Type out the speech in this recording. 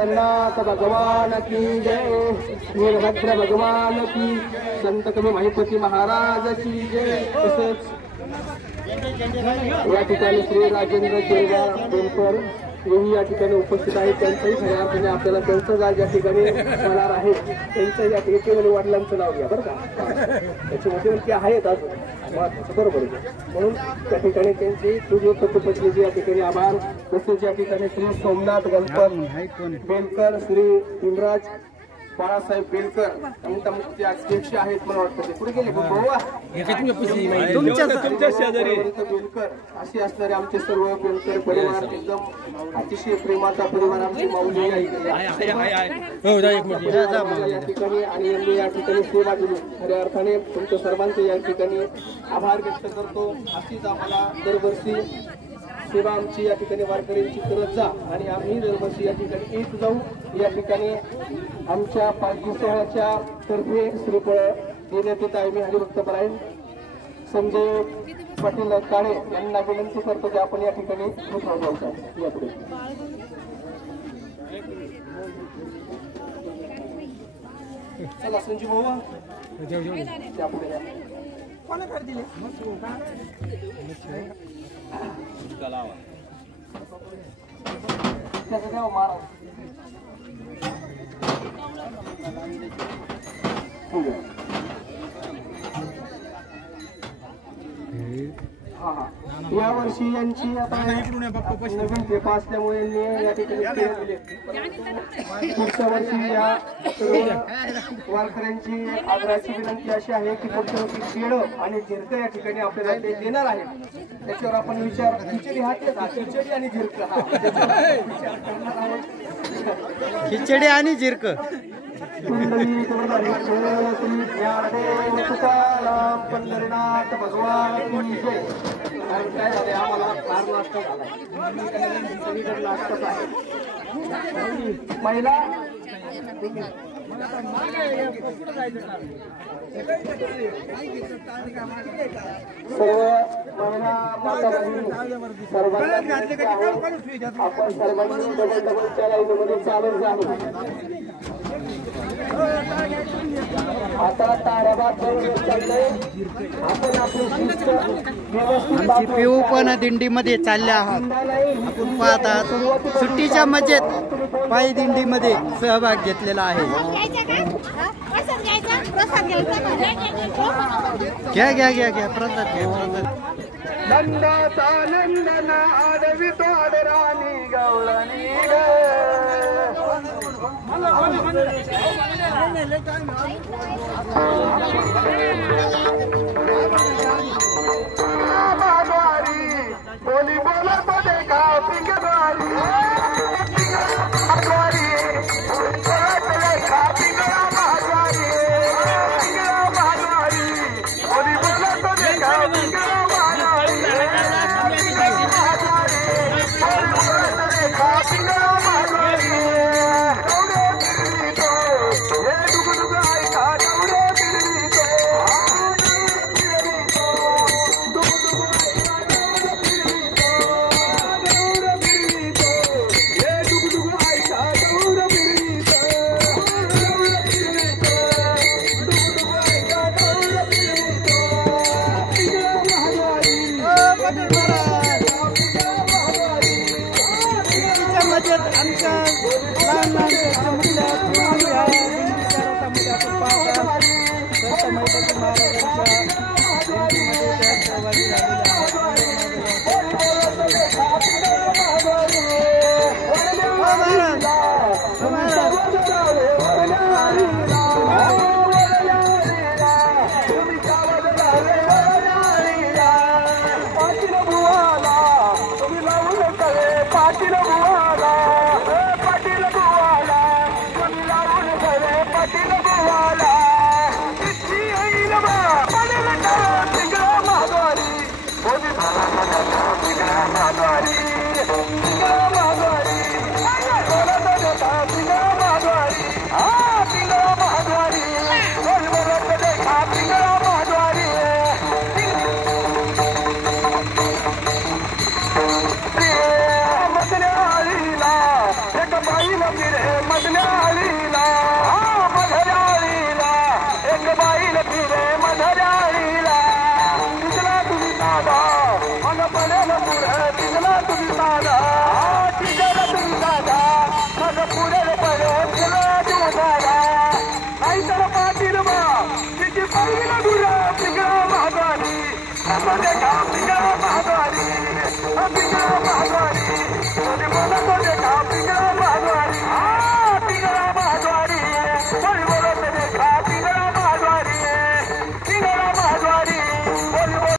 जगन्नाथ भगवान की जय, वीरभद्र भगवान की, संत कवी महिपती महाराज की जय। तसेच या ठिकाणी श्री राजेंद्र केळगार बेलकर हेही या ठिकाणी उपस्थित आहेत। त्यांचंही खऱ्या अर्थाने आपल्याला त्यांचं जाग या ठिकाणी होणार आहे। त्यांचं या ठिकाणी वडिलांचं नाव घ्या बरं का, त्याची मोठी आहेत अजून बरोबर आहे। म्हणून त्या ठिकाणी त्यांची तुझे पत्नीचे या ठिकाणी आभार। तसेच या ठिकाणी श्री सोमनाथ गणपत बेलकर, श्री भीमराज बाळासाहेब बेलकर ते अध्यक्ष आहेत मला वाटतं, ते पुढे गेले तुमच्या शेजारी बेलकर असे असणारे आमचे सर्व बेलकर परिवार, एकदम अतिशय प्रेमाचा परिवार आमची माऊली या ठिकाणी आणि यांनी या ठिकाणी सेवा दिली। खऱ्या अर्थाने तुमच्या सर्वांचे या ठिकाणी आभार व्यक्त करतो। अशीच आम्हाला दरवर्षी सेवा आमची या ठिकाणी वारकऱ्यांची करत जा आणि आम्ही दरवर्षी या ठिकाणी येत जाऊ। या ठिकाणी आमच्या पालखी सोहळ्याच्या तर्फे श्रीफळ देण्यात येत आहे। मी हरिभक्तपरायण संजय पाटील काळे यांना विनंती करतो की आपण या ठिकाणी उतरवायचं यापुढे। चला संजीव भाऊ त्यापुढे कोणा कर दिले या वर्षी यांची आता नवीन पेपा असल्यामुळे यांनी या ठिकाणी पुढच्या वर्षी या वारकऱ्यांची आग्रहाची विनंती अशी आहे की पुढच्या वर्षी केळं आणि झिरकं या ठिकाणी आपल्याला ते देणार आहे। त्याच्यावर आपण विचार खिचडी खिचडी आणि झिरकं खिचडी आणि झिरकं पंढरीनाथ भगवान की जय। काय झाले आम्हाला फार नाश्ता झाला, नाश्ताच आहे महिला सर्व महिला आपण सर्वांनी डबलच्या लाईनमध्ये चालत जाऊ। आता ताराबाद चाललंय, आपण आपली शिस्त आमची पिऊ पण दिंडीमध्ये चालले आहात। आपण पाहत आहात सुट्टीच्या मजेत पायी दिंडीमध्ये सहभाग घेतलेला आहे। घ्या घ्या घ्या घ्या प्रसाद घ्या। नंदाचा नंदना आडवितो आदरानी गवळणी बोली बोलत देखा पिंगवारी बाईला फिरे गिरमा तिची पाहिला दुरा पिंगळा महाद्वारी पिंगळा महाद्वारी पिंगळा महाद्वारी